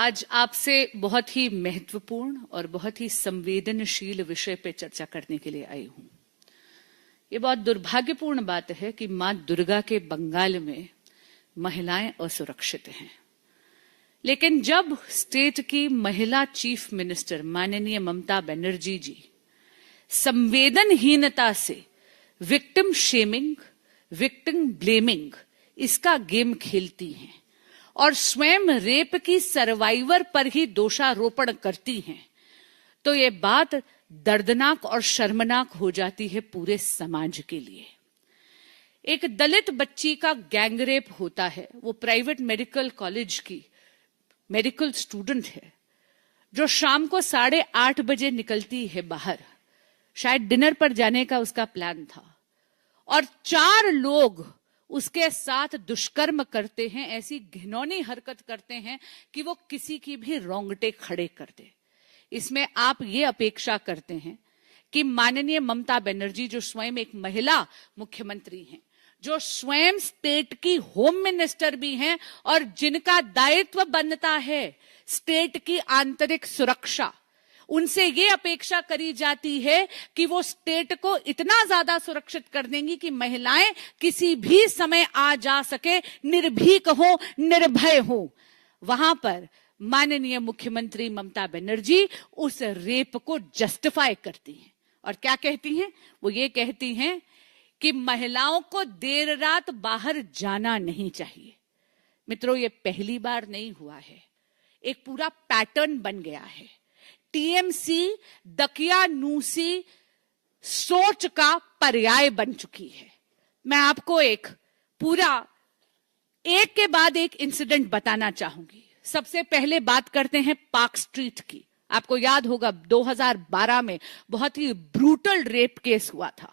आज आपसे बहुत ही महत्वपूर्ण और बहुत ही संवेदनशील विषय पे चर्चा करने के लिए आई हूं। ये बहुत दुर्भाग्यपूर्ण बात है कि मां दुर्गा के बंगाल में महिलाएं असुरक्षित हैं। लेकिन जब स्टेट की महिला चीफ मिनिस्टर माननीय ममता बनर्जी जी संवेदनहीनता से विक्टिम शेमिंग, विक्टिम ब्लेमिंग इसका गेम खेलती हैं और स्वयं रेप की सर्वाइवर पर ही दोषारोपण करती हैं, तो ये बात दर्दनाक और शर्मनाक हो जाती है पूरे समाज के लिए। एक दलित बच्ची का गैंगरेप होता है। वो प्राइवेट मेडिकल कॉलेज की मेडिकल स्टूडेंट है जो शाम को 8:30 बजे निकलती है बाहर, शायद डिनर पर जाने का उसका प्लान था, और 4 लोग उसके साथ दुष्कर्म करते हैं, ऐसी घिनौनी हरकत करते हैं कि वो किसी की भी रोंगटे खड़े कर दे। इसमें आप ये अपेक्षा करते हैं कि माननीय ममता बनर्जी जो स्वयं एक महिला मुख्यमंत्री हैं, जो स्वयं स्टेट की होम मिनिस्टर भी हैं और जिनका दायित्व बनता है स्टेट की आंतरिक सुरक्षा, उनसे ये अपेक्षा करी जाती है कि वो स्टेट को इतना ज्यादा सुरक्षित कर देंगी कि महिलाएं किसी भी समय आ जा सके, निर्भीक हो, निर्भय हो। वहां पर माननीय मुख्यमंत्री ममता बनर्जी उस रेप को जस्टिफाई करती हैं और क्या कहती हैं? वो ये कहती हैं कि महिलाओं को देर रात बाहर जाना नहीं चाहिए। मित्रों, ये पहली बार नहीं हुआ है, एक पूरा पैटर्न बन गया है। टीएमसी दकियानूसी सोच का पर्याय बन चुकी है। मैं आपको एक के बाद एक इंसिडेंट बताना चाहूंगी। सबसे पहले बात करते हैं पार्क स्ट्रीट की। आपको याद होगा 2012 में बहुत ही ब्रूटल रेप केस हुआ था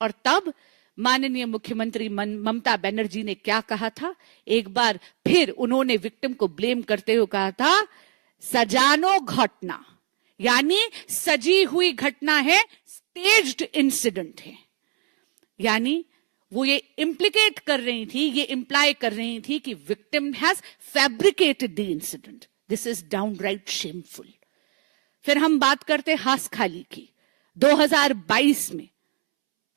और तब माननीय मुख्यमंत्री ममता बनर्जी ने क्या कहा था? एक बार फिर उन्होंने विक्टिम को ब्लेम करते हुए कहा था, सजानो घटना, यानी सजी हुई घटना है, स्टेज्ड इंसिडेंट है। यानी वो ये इंप्लीकेट कर रही थी, ये इंप्लाई कर रही थी कि victim has fabricated the incident. This is downright shameful. फिर हम बात करते हासखाली की। 2022 में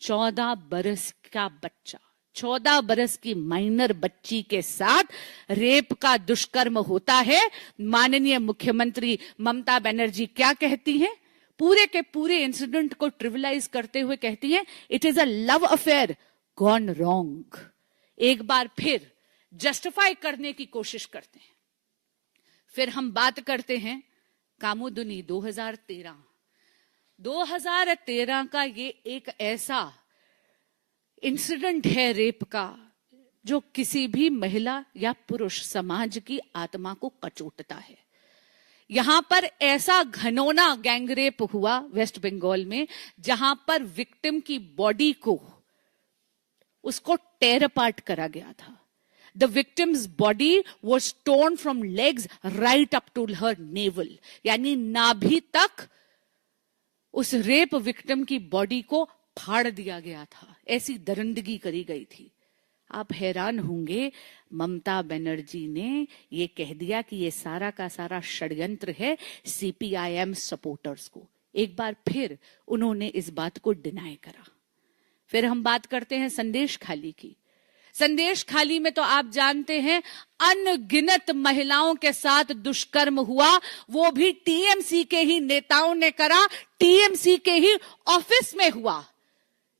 14 बरस का बच्चा, 14 बरस की माइनर बच्ची के साथ रेप का दुष्कर्म होता है। माननीय मुख्यमंत्री ममता बनर्जी क्या कहती हैं? पूरे के पूरे इंसिडेंट को ट्रिविलाइज करते हुए कहती हैं, it is a love affair gone wrong. एक बार फिर जस्टिफाई करने की कोशिश करते हैं। फिर हम बात करते हैं कामुदुनी 2013 का ये एक ऐसा इंसिडेंट है रेप का जो किसी भी महिला या पुरुष समाज की आत्मा को कचोटता है। यहां पर ऐसा घनौना गैंगरेप हुआ वेस्ट बंगाल में, जहां पर विक्टिम की बॉडी को उसको टेयर अपार्ट करा गया था। The victim's body was torn from legs right up to her navel, यानी नाभि तक उस रेप विक्टिम की बॉडी को फाड़ दिया गया था। ऐसी दरिंदगी करी गई थी। आप हैरान होंगे, ममता बनर्जी ने ये कह दिया कि ये सारा का सारा षड्यंत्र है सीपीआईएम सपोर्टर्स को। एक बार फिर उन्होंने इस बात को डिनाई करा। फिर हम बात करते हैं संदेश खाली की। संदेश खाली में तो आप जानते हैं अनगिनत महिलाओं के साथ दुष्कर्म हुआ, वो भी टीएमसी के ही नेताओं ने करा, टीएमसी के ही ऑफिस में हुआ।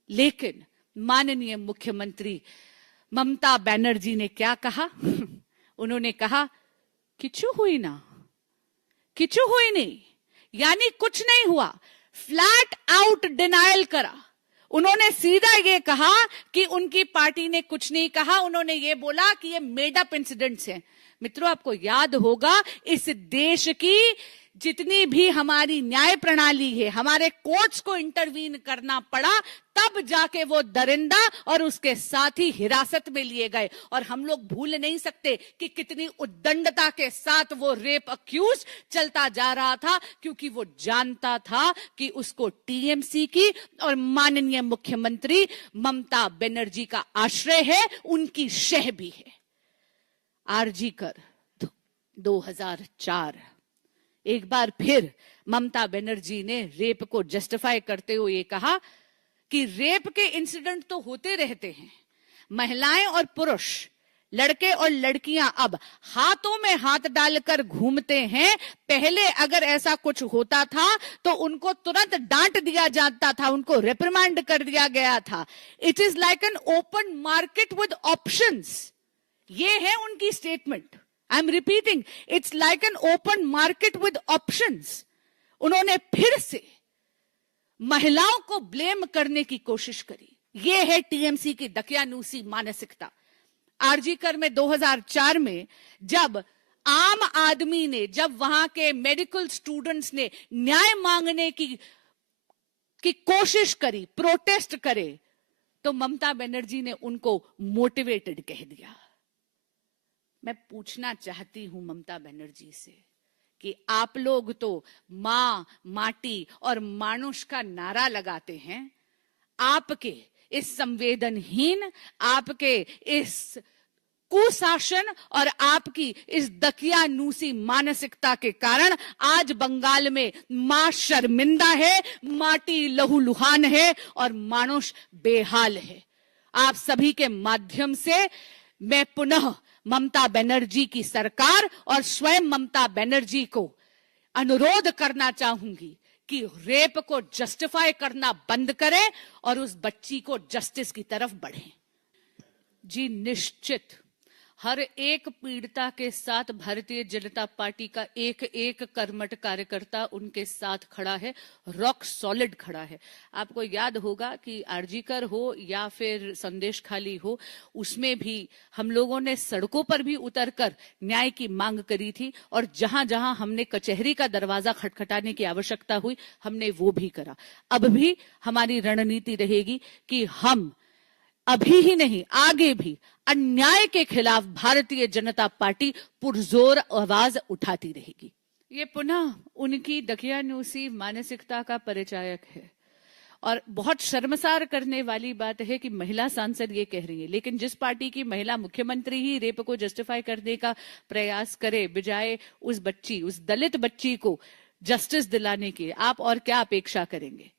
लेकिन माननीय मुख्यमंत्री ममता बनर्जी ने क्या कहा? उन्होंने कहा किचु हुई ना, किचु हुई नहीं, यानी कुछ नहीं हुआ। फ्लैट आउट डिनायल करा। उन्होंने सीधा ये कहा कि उनकी पार्टी ने कुछ नहीं कहा। उन्होंने ये बोला कि ये मेड अप इंसिडेंट्स हैं। मित्रों, आपको याद होगा इस देश की जितनी भी हमारी न्याय प्रणाली है, हमारे कोर्ट्स को इंटरवीन करना पड़ा, तब जाके वो दरिंदा और उसके साथी हिरासत में लिए गए। और हम लोग भूल नहीं सकते कि कितनी उद्दंडता के साथ वो रेप अक्यूज चलता जा रहा था, क्योंकि वो जानता था कि उसको टीएमसी की और माननीय मुख्यमंत्री ममता बनर्जी का आश्रय है, उनकी शह भी है। आरजी कर 2004 एक बार फिर ममता बनर्जी ने रेप को जस्टिफाई करते हुए ये कहा कि रेप के इंसिडेंट तो होते रहते हैं, महिलाएं और पुरुष, लड़के और लड़कियां अब हाथों में हाथ डालकर घूमते हैं। पहले अगर ऐसा कुछ होता था तो उनको तुरंत डांट दिया जाता था, उनको रिप्रिमांड कर दिया गया था। It is like an open market with options. ये है उनकी statement. I am repeating, it's like an open market with options. उन्होंने फिर से महिलाओं को ब्लेम करने की कोशिश करी। ये है टीएमसी की दकियानूसी मानसिकता। आरजीकर में 2004 में जब आम आदमी ने, जब वहां के मेडिकल स्टूडेंट्स ने न्याय मांगने की कोशिश करी, प्रोटेस्ट करे, तो ममता बनर्जी ने उनको मोटिवेटेड कह दिया। मैं पूछना चाहती हूं ममता बनर्जी से कि आप लोग तो मां, माटी और मानुष का नारा लगाते हैं। आपके इस संवेदनहीन, आपके इस कुशासन और आपकी इस दकियानूसी मानसिकता के कारण आज बंगाल में मां शर्मिंदा है, माटी लहूलुहान है और मानुष बेहाल है। आप सभी के माध्यम से मैं पुनः ममता बनर्जी की सरकार और स्वयं ममता बनर्जी को अनुरोध करना चाहूंगी कि रेप को जस्टिफाई करना बंद करें और उस बच्ची को जस्टिस की तरफ बढ़ें। जी निश्चित, हर एक पीड़िता के साथ भारतीय जनता पार्टी का एक एक कर्मठ कार्यकर्ता उनके साथ खड़ा है, रॉक सॉलिड खड़ा है। आपको याद होगा कि आरजीकर हो या फिर संदेश खाली हो, उसमें भी हम लोगों ने सड़कों पर भी उतरकर न्याय की मांग करी थी और जहां जहां हमने कचहरी का दरवाजा खटखटाने की आवश्यकता हुई, हमने वो भी करा। अब भी हमारी रणनीति रहेगी कि हम अभी ही नहीं, आगे भी अन्याय के खिलाफ भारतीय जनता पार्टी पुरजोर आवाज उठाती रहेगी। ये पुनः उनकी दकियानूसी मानसिकता का परिचायक है और बहुत शर्मसार करने वाली बात है कि महिला सांसद ये कह रही है, लेकिन जिस पार्टी की महिला मुख्यमंत्री ही रेप को जस्टिफाई करने का प्रयास करे बजाय उस बच्ची, उस दलित बच्ची को जस्टिस दिलाने की, आप और क्या अपेक्षा करेंगे।